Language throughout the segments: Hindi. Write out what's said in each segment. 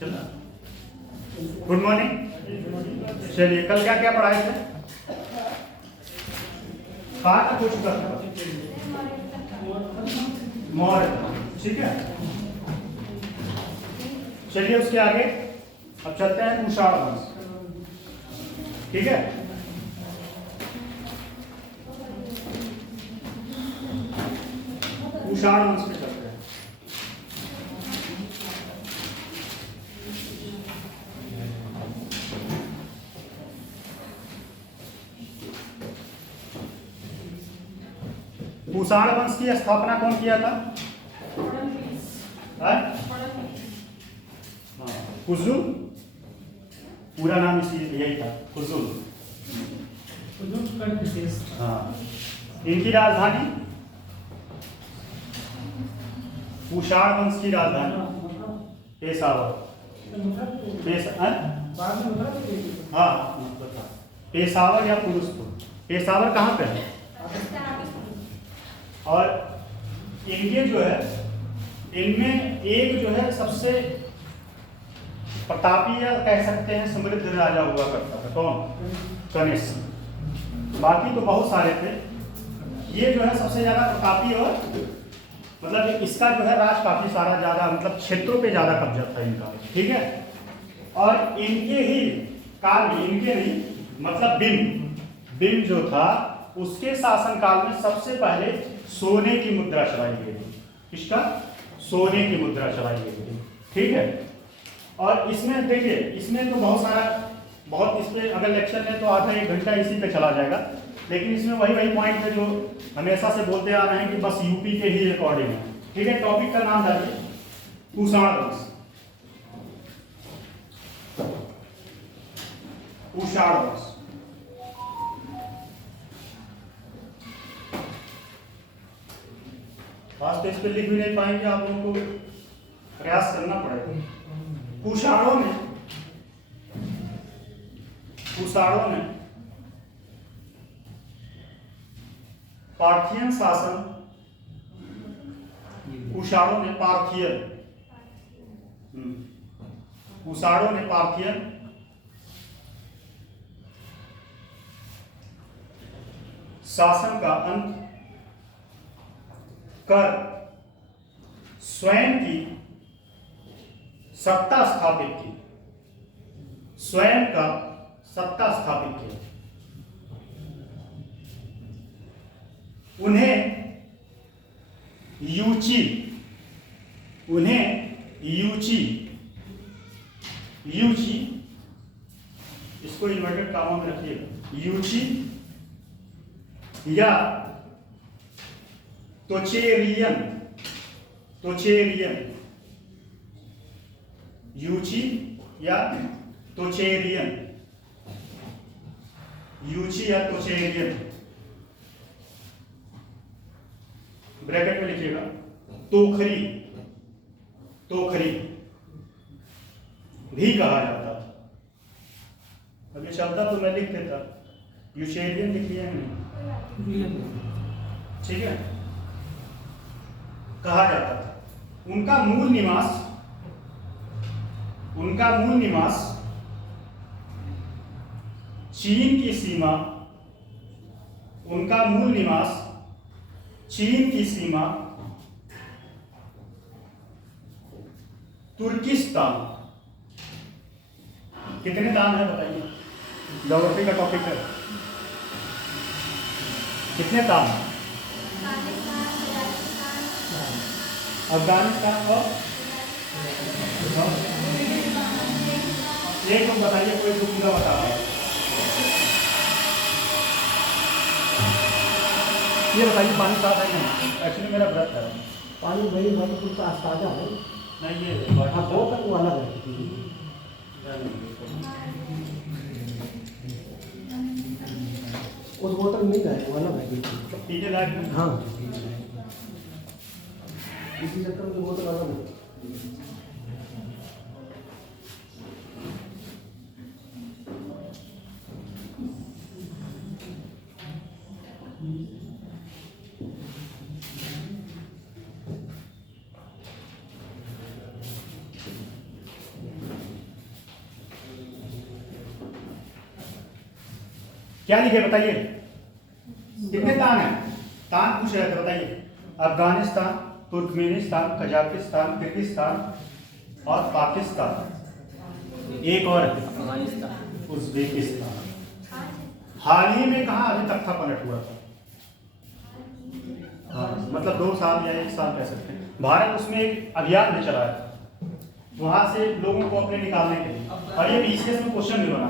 चला। Good morning. चलिए, कल क्या क्या पढ़ाए थे? कहाँ तक हो चुका था? मौर्य, ठीक है। चलिए उसके आगे अब चलते हैं कुषाण वंश, ठीक है। कुषाण वंश में चलते हैं। कुषाण वंश की स्थापना कौन किया था? कुजुल, पूरा नाम इसी यही था, कुजुल। हाँ, इनकी राजधानी, कुषाण वंश की राजधानी पेशावर। हाँ, पेशावर या फिरोजपुर। पेशावर कहाँ पे है? और इनके जो है, इनमें एक जो है सबसे प्रतापी या कह सकते हैं समृद्ध राजा हुआ करता था। कौन? कनिष्क। बाकी तो बहुत सारे थे, ये जो है सबसे ज्यादा प्रतापी और मतलब इसका जो है राज काफी सारा ज्यादा मतलब क्षेत्रों पे ज्यादा कब्जा था इनका, ठीक है। और इनके ही काल में, इनके नहीं मतलब बिंब जो था उसके शासन काल में सबसे पहले सोने की मुद्रा चलाई गई थी। किसका? सोने की मुद्रा चलाई गई थी, ठीक है। और इसमें देखिए, इसमें तो बहुत सारा, बहुत इस पे अगर लेक्चर है तो आधा एक घंटा इसी पे चला जाएगा, लेकिन इसमें वही पॉइंट है जो हमेशा से बोलते आ रहे हैं कि बस यूपी के ही अकॉर्डिंग है, ठीक है। टॉपिक का नाम डालिए कुषाण वंश। कुषाण वंश खास तो इस पे लिख भी नहीं पाएंगे, आप लोगों को प्रयास करना पड़ेगा। कुषाणों ने पार्थियन शासन, कुषाणों ने पार्थियन शासन का अंत कर स्वयं की सत्ता स्थापित की, स्वयं का सत्ता स्थापित की। उन्हें यूची, इसको इन्वर्टेड कामों में रखिएगा, यूची या तोचेरियन, यूची या तोचेरियन, ब्रैकेट में लिखिएगा। तोखरी भी कहा जाता। अभी चलता तो मैं लिख देता, यूचेरियन लिख लिया नहीं, ठीक है। कहा जाता था। उनका मूल निवास चीन की सीमा, तुर्किस्तान। कितने तान है बताइए, ज्योग्राफी का टॉपिक है। कितने तान? अफगानिस्तान और एक तो बताइए, कोई दूसरा बता रहा है। ये बताइए पानी साफ है नहीं? एक्चुअली मेरा व्रत है। पानी भाई कुछ ताजा है नहीं, ये बहुत वाला है। उस बोतल नहीं है वाला है पीने लायक है। हाँ, इसी चक्कर में बोतल अलग है। क्या लिखे बताइए, कितने तान है? तान पूछ रहे थे, बताइए। अफगानिस्तान, तुर्कमेनिस्तान, कजाकिस्तान, किर्गिस्तान और पाकिस्तान, एक और उज्बेकिस्तान। हाल ही में कहा अभी तक था पलट हुआ था, हाँ, मतलब 2 साल या 1 साल कह सकते हैं। भारत उसमें एक अभियान में चलाया था वहां से लोगों को अपने निकालने के लिए, और ये बीसीएस में क्वेश्चन भी बना।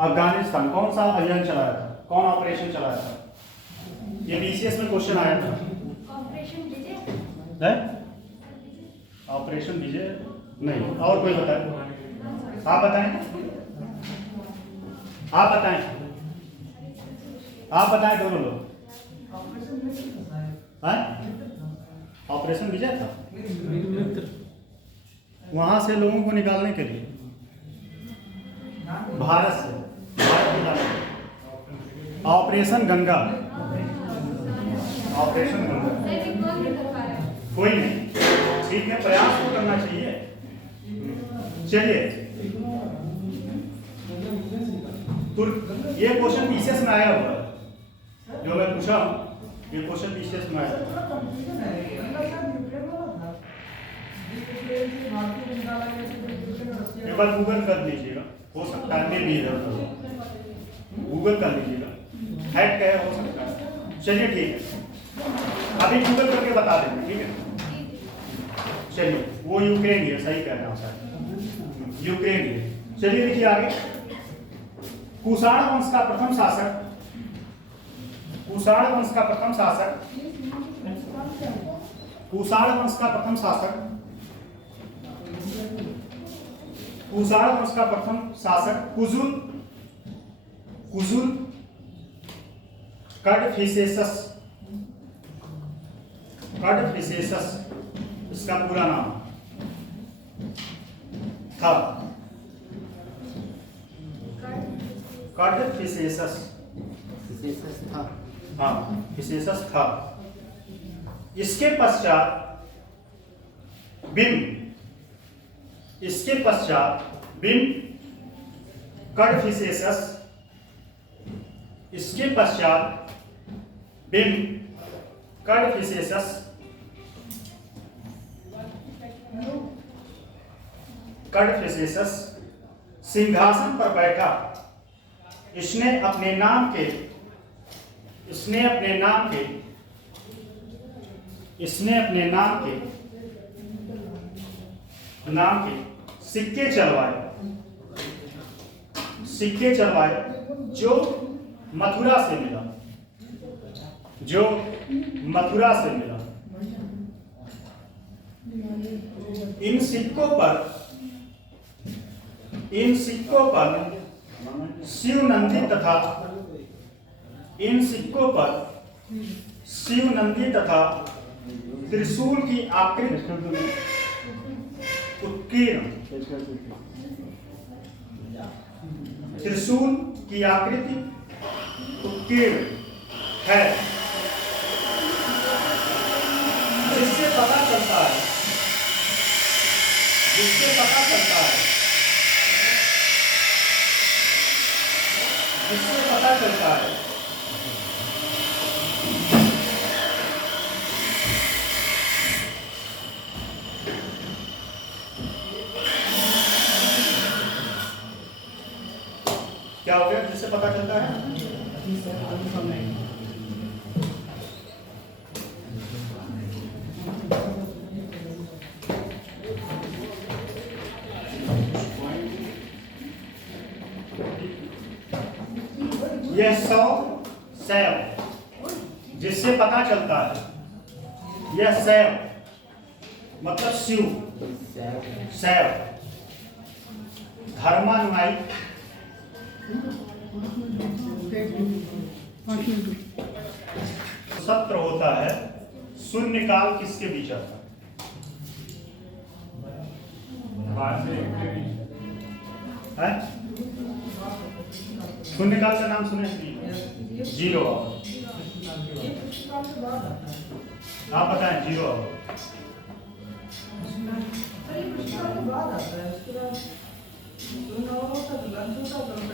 अफगानिस्तान कौन सा अभियान चलाया था, कौन ऑपरेशन चलाया था, ये बीसीएस में क्वेश्चन आया था। ऑपरेशन विजय नहीं, और कोई बताए? आप बताएं, आप बताएं, आप बताएं दोनों लोग। ऑपरेशन विजय था, वहां से लोगों को निकालने के लिए, भारत से, भारत निकालने। ऑपरेशन गंगा, ऑपरेशन गंगा, कोई नहीं, ठीक है, प्रयास तो करना चाहिए। चलिए, ये क्वेश्चन बीसीएस में आया हुआ है, जो मैं पूछा हूं, ये क्वेश्चन बीसीएस में आया। एक बार गूगल कर लीजिएगा, हो सकता है नहीं भी है, गूगल कर लीजिएगा, हैक क्या है, हो सकता है। चलिए ठीक है, अभी गूगल करके बता देंगे, ठीक है। चलिए, वो यूक्रेन है, सही कह रहे हैं सर, यूक्रेन है। चलिए देखिए आगे, कुषाण वंश का प्रथम शासक, कुषाण वंश का प्रथम शासक, कुषाण वंश का प्रथम शासक, कुषाण वंश का प्रथम शासक कुजुल, कुजुल कड़फिसेसस, कड़फिसेसस इसका पूरा नाम था, कड़फिसेसस था, हाँ, फिसेसस था। इसके पश्चात बिम, इसके पश्चात बिम कड़फिसेसस, इसके पश्चात बिम कड़फिसेसस कड़फिसेसस सिंहासन पर बैठा। इसने अपने नाम के, इसने अपने नाम के, इसने अपने नाम के, नाम के सिक्के चलवाए, सिक्के चलवाए जो मथुरा से मिला, जो मथुरा से मिला। इन सिक्कों पर, इन सिक्कों पर शिव नंदी तथा, इन सिक्कों पर शिव नंदी तथा त्रिशूल की आकृति उत्कीर्ण, त्रिशूल की आकृति उत्कीर्ण है, जिससे पता चलता है, जिससे पता चलता है, जिससे पता चलता है क्या हो गया, जिससे पता चलता है। यह सैव, जिससे पता चलता है, यह सैव मतलब शिव, सैव धर्मानुयायी सत्र होता है। शून्यकाल किसके बीच आता है? शून्यकाल का नाम सुने? Zero hour. आप बताएं, जीरो आवर।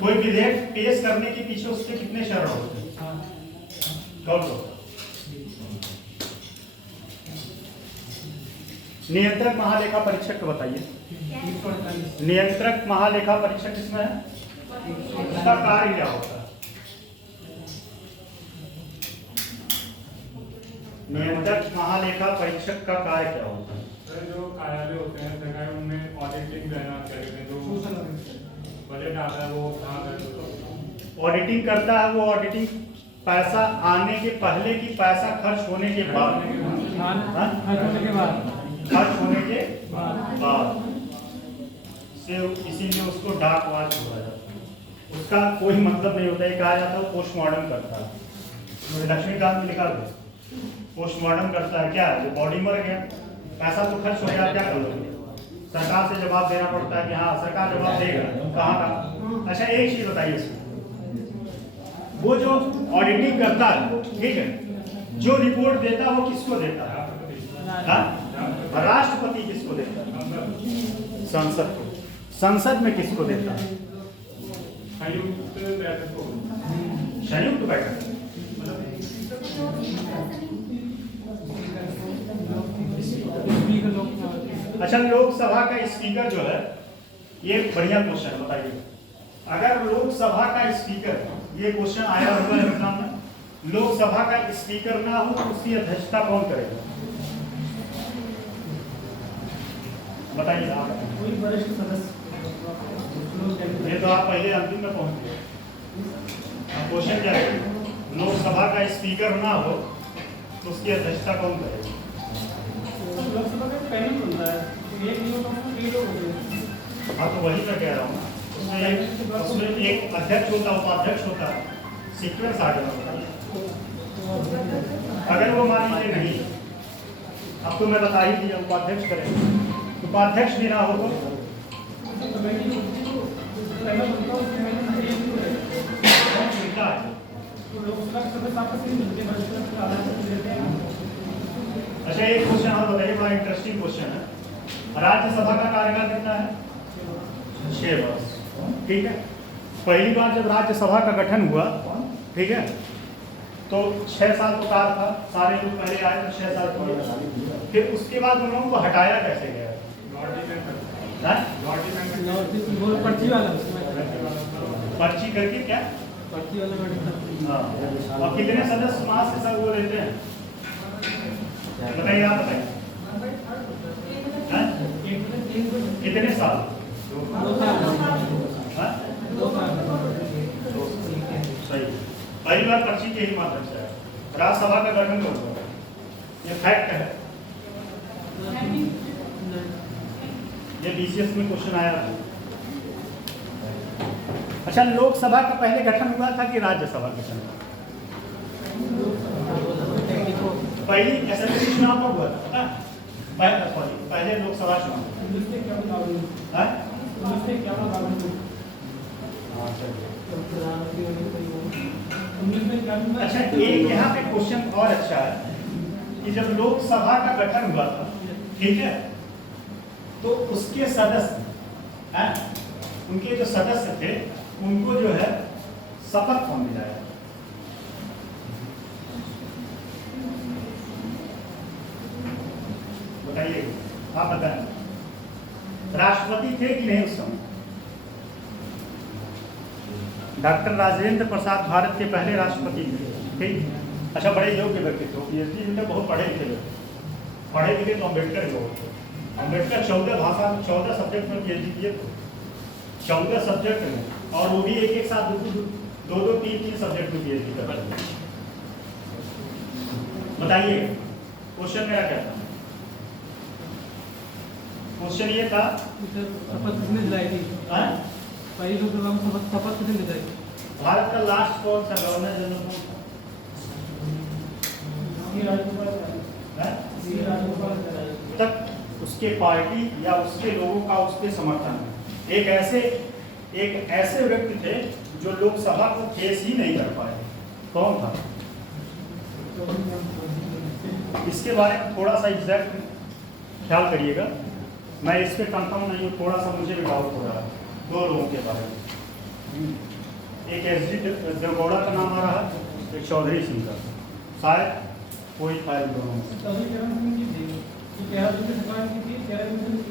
कोई विधेयक पेश करने के पीछे उसके कितने शर्त होते हैं? कौन? नियंत्रक महालेखा परीक्षक को बताइए। नियंत्रक महालेखा परीक्षक किसमें है? उसका कार्य क्या होता है? नियंत्रक महालेखा परीक्षक का कार्य क्या होता है? जो कार्यालय होते हैं सरकार उनमें ऑडिटिंग करना चाहिए, जो बजट आता है वो ऑडिटिंग करता है। वो ऑडिटिंग पैसा आने के पहले की पैसा खर्च होने के बाद, खर्च होने के बाद से, इसीलिए उसको डाक वाच बोला जाता है। उसका कोई मतलब नहीं होता है। कहा जाता है वो पोस्टमार्टम करता है। लक्ष्मीकांत ने लिखा था पोस्टमार्टम करता है। क्या है? जो बॉडी मर गया, पैसा तो खर्च हो गया, क्या करोगे? सरकार से जवाब देना पड़ता है कि हाँ सरकार जवाब देगा कहाँ का। अच्छा एक चीज बताइए इसमें, वो जो ऑडिटिंग करता है, ठीक है, जो रिपोर्ट देता है वो किसको देता है? राष्ट्रपति किसको देता है? संसद को। संसद में किसको देता है? संयुक्त बैठक। अच्छा लोकसभा का स्पीकर जो है, ये बढ़िया क्वेश्चन बताइए। अगर लोकसभा का स्पीकर, ये क्वेश्चन आया हुआ है एग्जाम में, लोकसभा का स्पीकर ना हो तो उसकी अध्यक्षता कौन करेगा? बताइए आप। कोई वरिष्ठ सदस्य। ये तो आप पहले अंतिम में पहुंच गए। क्वेश्चन क्या है? लोकसभा का स्पीकर ना हो तो उसकी अध्यक्षता कौन करेगा? लोकसभा का पैनल बनता है, एक लोग होते हैं। हाँ तो वही मैं कह रहा हूँ ना, उसमें एक अध्यक्ष होता है, उपाध्यक्ष होता है, सीक्वेंस आ गया होता है। अगर वो मान लीजिए नहीं, अब तो मैं बता ही दिया उपाध्यक्ष करेंगे, उपाध्यक्ष भी ना हो तो अच्छा एक क्वेश्चन और बताइए, बड़ा इंटरेस्टिंग क्वेश्चन है। राज्यसभा का कार्यकाल कितना है? 6 वर्ष। ठीक है, पहली बार जब राज्यसभा का गठन हुआ, ठीक है, तो 6 साल तो काल था, सारे लोग पहले आए तो 6 साल किए, फिर उसके बाद उन लोगों को हटाया कैसे गया? पर्ची करके क्या? पर्ची वाला। हाँ, और कितने सदस्य समाज से सब वो रहते हैं? बताइए आप बताइए। कितने साल? 2 साल। हाँ? 2 साल। सही। पहली बार पर्ची के ही माध्यम से है। राज्यसभा का गठन कब हुआ? ये फैक्ट है। ये बीसीएस में क्वेश्चन आया था। अच्छा लोकसभा का पहले गठन हुआ था कि राज्यसभा का गठन? पहली असेंबली चुनाव कब हुआ था पता है? पहले लोकसभा चुनाव। अच्छा एक यहाँ पे क्वेश्चन और अच्छा है कि जब लोकसभा का गठन हुआ था, ठीक है, तो उसके सदस्य हैं, उनके जो सदस्य थे उनको जो है शपथ कौन दिलाया? बताइए आप बताएं। राष्ट्रपति थे कि नहीं उस समय? डॉक्टर राजेंद्र प्रसाद भारत के पहले राष्ट्रपति थे। ठीक, अच्छा बड़े योग्य व्यक्ति थे, पीएचडी में बहुत पढ़े लिखे थे। पढ़े लिखे तो अम्बेडकर बहुत थे। अम्बेडकर 14 भाषा 14 सब्जेक्ट में पीएचडी किए थे, 14 सब्जेक्ट में, और वो भी एक साथ 2-2 3-3 सब्जेक्ट में पीएचडी कर रहे थे। बताइए क्वेश्चन मेरा क्या था? क्वेश्चन ये था शपथ किसने दिलाई थी? पहली लोकसभा में शपथ किसने दिलाई थी? भारत का लास्ट कौन सा गवर्नर जनरल तक उसके पार्टी या उसके लोगों का उसके समर्थन में एक ऐसे व्यक्ति थे जो लोकसभा को फेस ही नहीं कर पाए। कौन था? इसके बारे में थोड़ा सा एग्जैक्ट ख्याल करिएगा। मैं इस पे कंफर्म नहीं हूँ, थोड़ा सा मुझे भी डाउट हो रहा है। दो लोगों के बारे में। एक एस.डी. देवगौड़ा का नाम आ रहा है, एक चौधरी सिंह का, शायद कोई था इन दोनों में। चौधरी चरण सिंह की थी, कि 13 जून की सरकार की थी, 13 जून की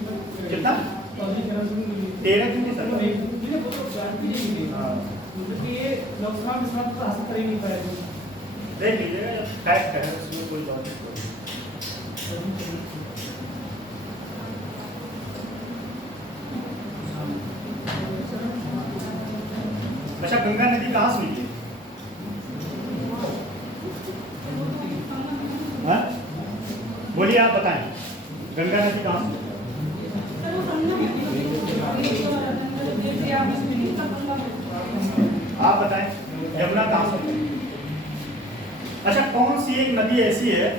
कितना? चौधरी चरण सिंह की थी। 13 जून की सरकार। ठीक है, वो तो गारंटी की थी। हाँ, क्योंकि ये लोकसभा में इस बात पर हासिल कर ही नहीं पाए थे। देख लीजिएगा, फैक्ट है, उसमें कोई बात नहीं। अच्छा, गंगा नदी कहाँ से मिली? हाँ? बोलिए, आप बताएं, गंगा नदी कहाँ से मिली? आप बताएं, यमुना कहाँ से मिली? अच्छा, कौन सी एक नदी ऐसी है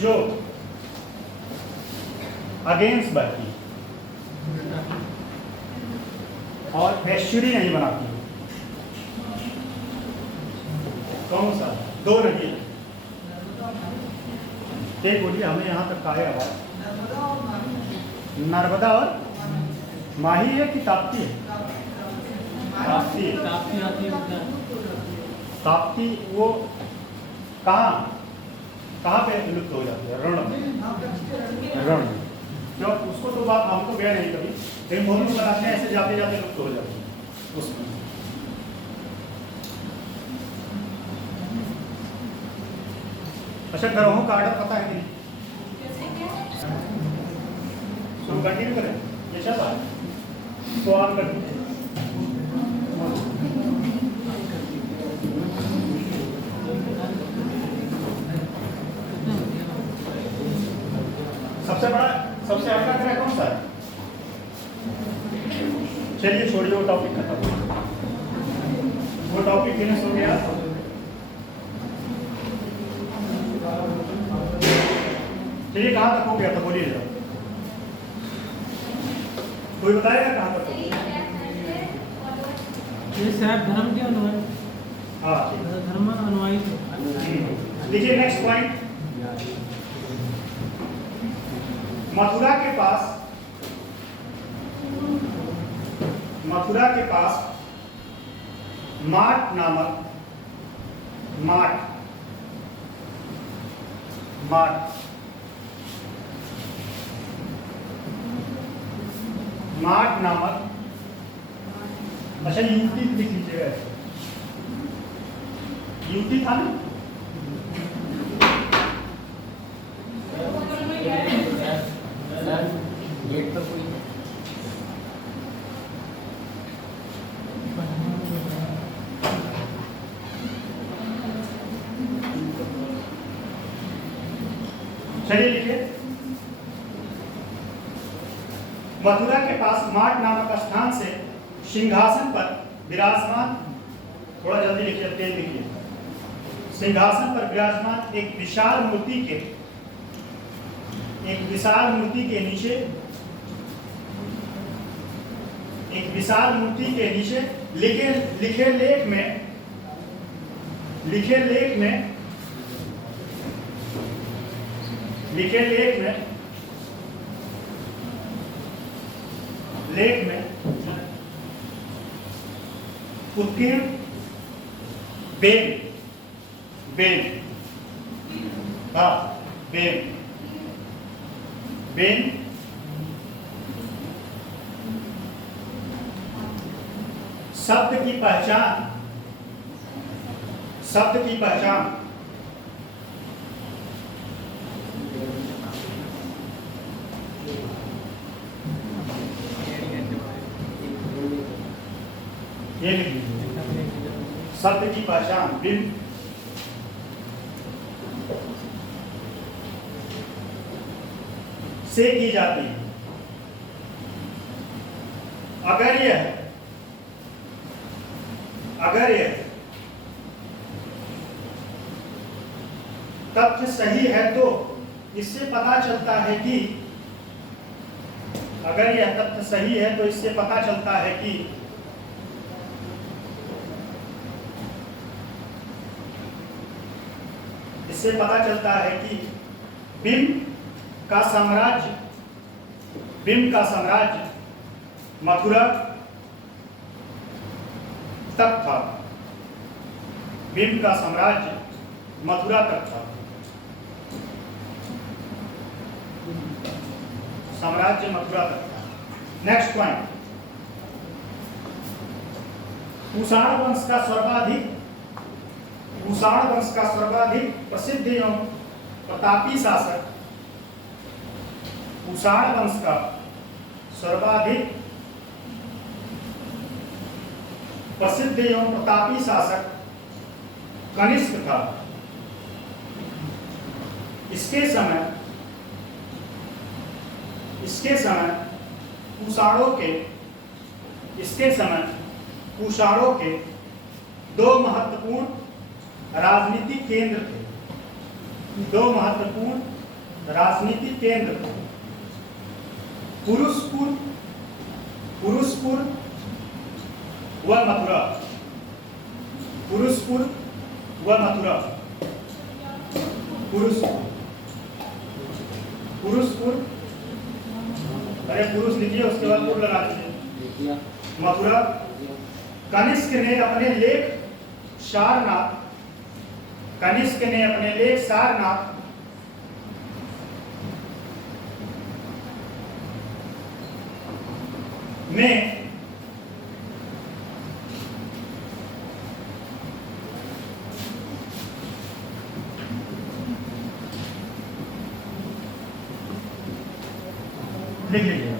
जो अगेंस्ट बहती और एस्चुरी नहीं बनाती? कौन सा? दो नदी है, ठीक बोलिए, हमें यहाँ तक आए आवाज। नर्मदा और माही है कि ताप्ती है? ताप्ती है। ताप्ती आती है। ताप्ती वो कहाँ पे लुप्त हो जाती है? रण में। क्यों? उसको तो बात हम तो गए नहीं कभी, लेकिन बहुत लोग बताते हैं ऐसे जाते जाते लुप्त हो जाती है उसमें। अच्छा, ग्रहों का आर्डर पता है कि नहीं? तो कंटिन्यू करें, ये चल रहा है तो आप कर दीजिए। सबसे अगला ग्रह कौन सा है? चलिए छोड़िए, वो टॉपिक खत्म, वो टॉपिक फिनिश हो गया। चलिए, कहाँ तक हो गया था बोलिए जरा, कोई बताएगा कहाँ तक हो गया? ये शायद धर्म के अनुयायी, हाँ, ठीक है। धर्म अनुयायी थे। देखिए नेक्स्ट पॉइंट, मथुरा के पास माट नामक, अच्छा युवती लिख लीजिएगा, युवती था ना? गेट पर कोई चलिए लिखिए, मथुरा के पास माट नामक स्थान से सिंहासन पर विराजमान, थोड़ा जल्दी लिखिए, तेज लिखिए, सिंहासन पर विराजमान एक विशाल मूर्ति के नीचे लिखे लेख में उत्कीर्ण बेन शब्द की पहचान ये लिख लीजिए, शब्द की पहचान बिन से की जाती है। अगर यह तथ्य सही है तो इससे पता चलता है कि बिंब का साम्राज्य मथुरा तक था। भीम का साम्राज्य मथुरा तक था। साम्राज्य मथुरा तक था। नेक्स्ट पॉइंट, कुषाण वंश का सर्वाधिक प्रसिद्ध एवं प्रतापी शासक, कुषाण वंश का सर्वाधिक प्रसिद्ध एवं प्रतापी शासक कनिष्क था। इसके समय कुषाणों के दो महत्वपूर्ण राजनीतिक केंद्र थे। पुरुषपुर व मथुरा। पुरुषपुर, अरे पुरुष लिखिए, उसके बाद पुर लगा दीजिए। मथुरा। कनिष्क ने अपने लेख सारनाथ में लिख लीजिए।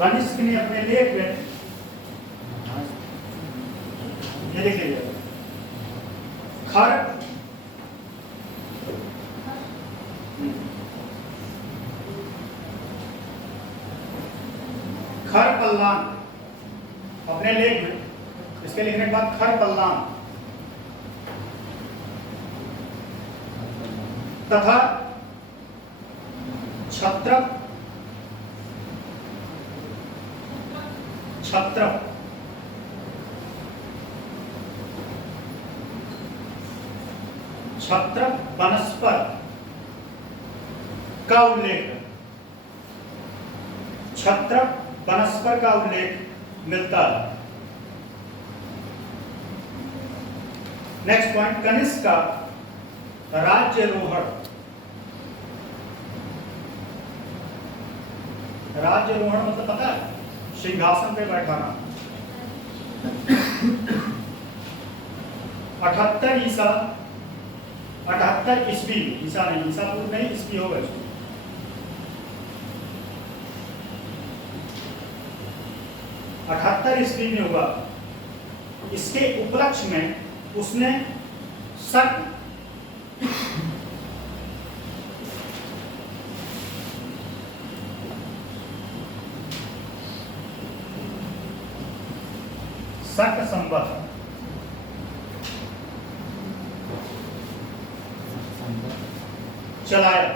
कनिष्क ने अपने लेख में ये लिख लीजिए, खर पल्लान, अपने लेख में इसके लिखने के बाद खर पल्लान तथा छत्र बनस्पर का उल्लेख मिलता है। नेक्स्ट पॉइंट, कनिष्क का राज्यारोहण मतलब पता है? सिंहासन पे बैठाना। 78 ईस्वी, ईसा पूर्व नहीं, ईस्वी होगा। 78 ईस्वी में हुआ। इसके उपलक्ष्य में उसने शक संवत चलाया।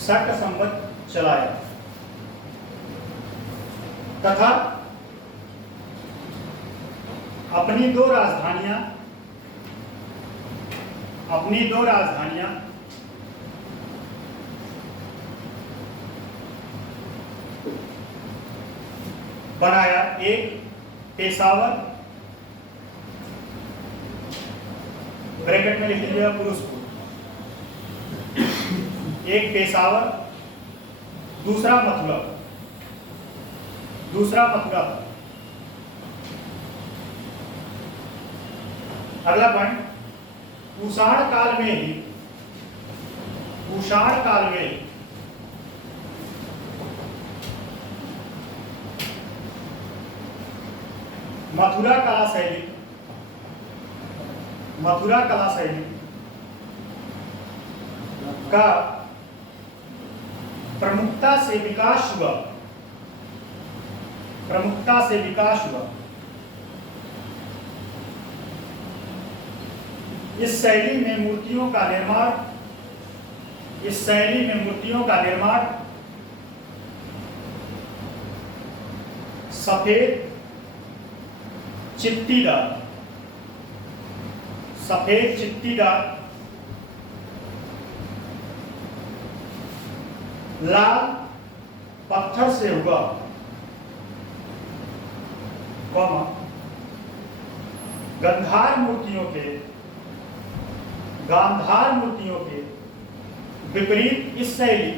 शक संवत चलाया तथा अपनी दो राजधानियां बनाया। एक पेशावर, ब्रैकेट में लिख लीजिएगा पुरुषपुर, एक पेशावर, दूसरा मथुरा। अगला पॉइंट, कुषाण काल में ही मथुरा कला शैली का प्रमुखता से विकास हुआ। इस शैली में मूर्तियों का निर्माण सफेद चित्तीदार लाल पत्थर से हुआ, कॉमा गांधार मूर्तियों के विपरीत इस शैली,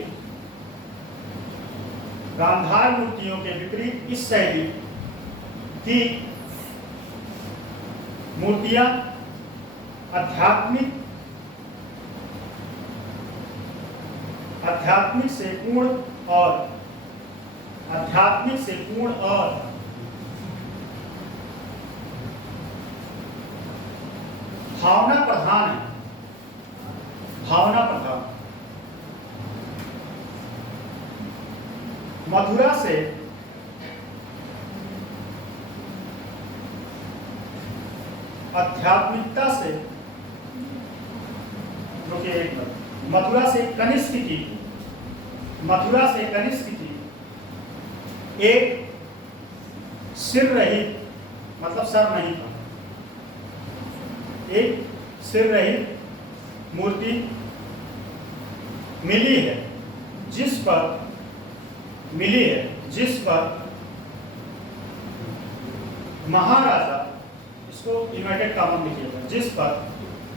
गांधार मूर्तियों के विपरीत इस शैली की मूर्तियां आध्यात्मिक से पूर्ण और भावना प्रधान है। मथुरा से आध्यात्मिकता से, जो कि एक मथुरा से कनिष्क की एक सिर रहित, मतलब सर नहीं था, एक सिर रहित मूर्ति मिली है, जिस पर महाराजा, इसको इन्वर्टेड कॉमा लिखिएगा, जिस पर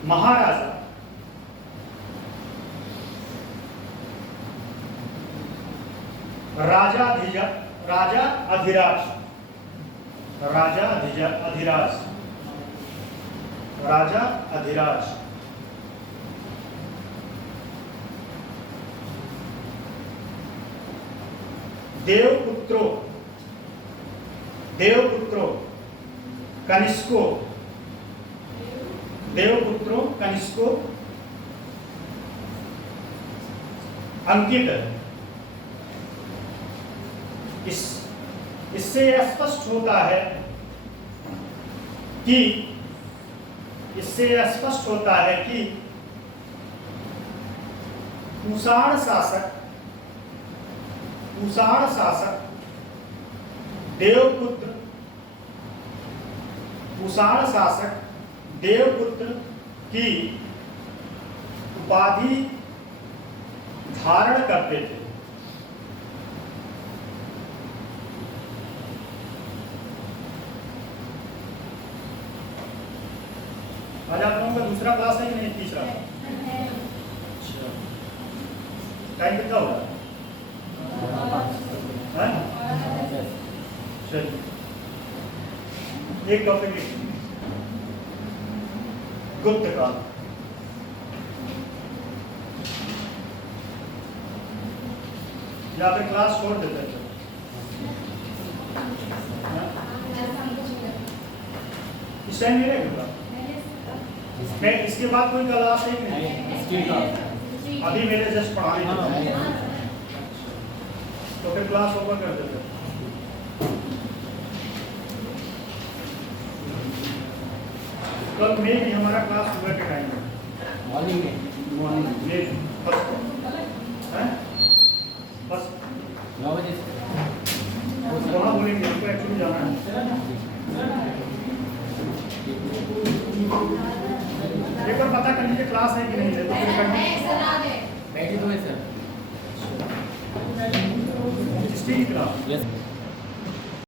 महाराजा राजा अधिराज देवपुत्रों कनिष्को अंकित है। इससे स्पष्ट होता है कि कुषाण शासक देवपुत्र की उपाधि धारण करते थे। आज आप लोगों का दूसरा क्लास है कि नहीं, तीसरा? अच्छा, टाइम कितना होगा? चलिए, एक टॉपिक गुप्त काल। या फिर क्लास छोड़ देते हैं? इस टाइम नहीं रहेगा? मैं इसके बाद कोई क्लास है कि नहीं? अभी मेरे जस्ट पढ़ाने तो फिर क्लास ओवर कर देते हैं। कल में भी हमारा क्लास सुबह के टाइम में, मॉर्निंग में बस 9 बजे वहाँ बोलेंगे, हमको एक्चुअली जाना है। एक बार पता कर लीजिए क्लास है कि नहीं है, तो फिर बैठी तो है सर, हिस्ट्री की क्लास।